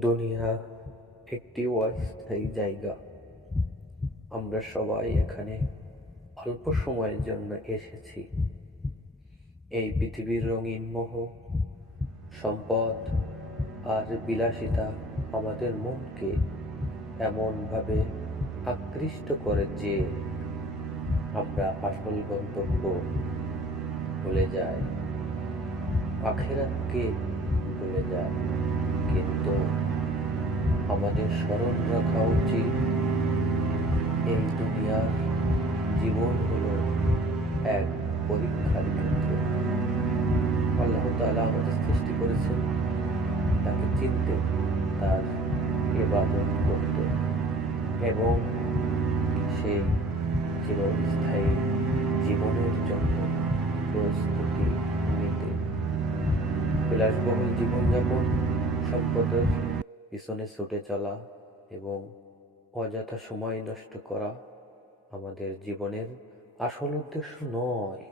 দুনিয়া একটি অস্থায়ী জায়গা। আমরা সবাই এখানে অল্প সময়ের জন্য এসেছি। এই পৃথিবীর রঙিন মোহ, সম্পদ আর বিলাসিতা আমাদের মনকে এমনভাবে আকৃষ্ট করে যে আমরা আসল গন্তব্য ভুলে যাই, আখিরাতকে ভুলে যাই। কিন্তু আমাদের স্মরণ রাখা উচিত, এই দুনিয়ার জীবন হলো এক পরীক্ষার ক্ষেত্র। আল্লাহ তাআলা আমাদের সৃষ্টি করেছেন তাকে চিনতে, তার ইবাদত করতে এবং সেই চিরস্থায়ী জীবনের জন্য প্রস্তুতি নিতে। বিলাসবহুল জীবনযাপন, সম্পদের পিছনে ছুটে চলা এবং অযথা সময় নষ্ট করা আমাদের জীবনের আসল উদ্দেশ্য নয়।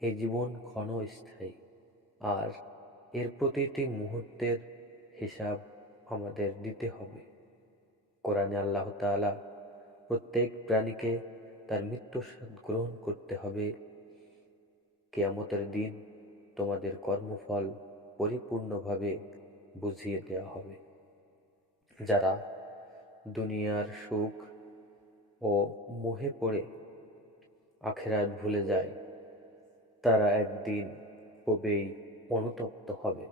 এই জীবন ক্ষণস্থায়ী, আর এর প্রতিটি মুহূর্তের হিসাব আমাদের দিতে হবে। কোরআনে আল্লাহ তাআলা প্রত্যেক প্রাণীকে তার মৃত্যুর স্বাদ গ্রহণ করতে হবে। কিয়ামতের দিন তোমাদের কর্মফল পরিপূর্ণভাবে বুঝিয়ে দেওয়া হবে। যারা দুনিয়ার সুখ ও মোহে পড়ে আখিরাত ভুলে যায়, তারা একদিন খুবই অনুতপ্ত হবে।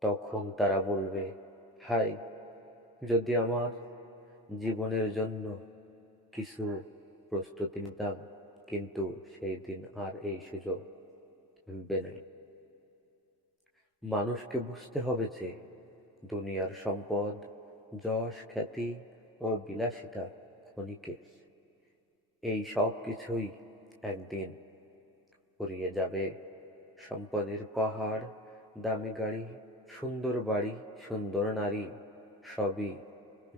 তখন তারা বলবে, হায়, যদি আমার জীবনের জন্য কিছু প্রস্তুতি নিতাম। কিন্তু সেই দিন আর এই সুযোগ মিলবে না। মানুষকে বুঝতে হবে যে দুনিয়ার সম্পদ, যশ, খ্যাতি ও বিলাসিতা ক্ষণিকের। এই সব কিছুই একদিন ফুরিয়ে যাবে। সম্পদের পাহাড়, দামি গাড়ি, সুন্দর বাড়ি, সুন্দর নারী সবই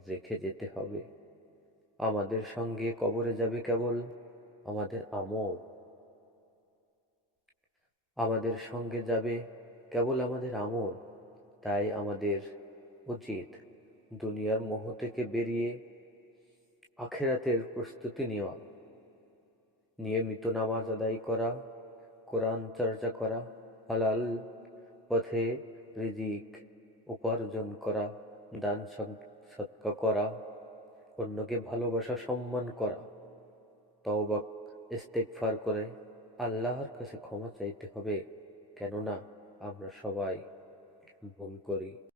রেখে যেতে হবে। আমাদের সঙ্গে কবরে যাবে কেবল আমাদের আমল। আমাদের সঙ্গে যাবে কেবল আমাদের আমল। তাই আমাদের উচিত দুনিয়ার মোহ থেকে বেরিয়ে আখিরাতের প্রস্তুতি নেওয়া, নিয়মিত নামাজ আদায় করা, কোরআন চর্চা করা, হালাল পথে রিজিক উপার্জন করা, দান সদকা করা, অন্যকে ভালোবাসা, সম্মান করা, তওবা ইস্তেগফার করে আল্লাহর কাছে ক্ষমা চাইতে হবে। কেননা আমরা সবাই ভুল করি।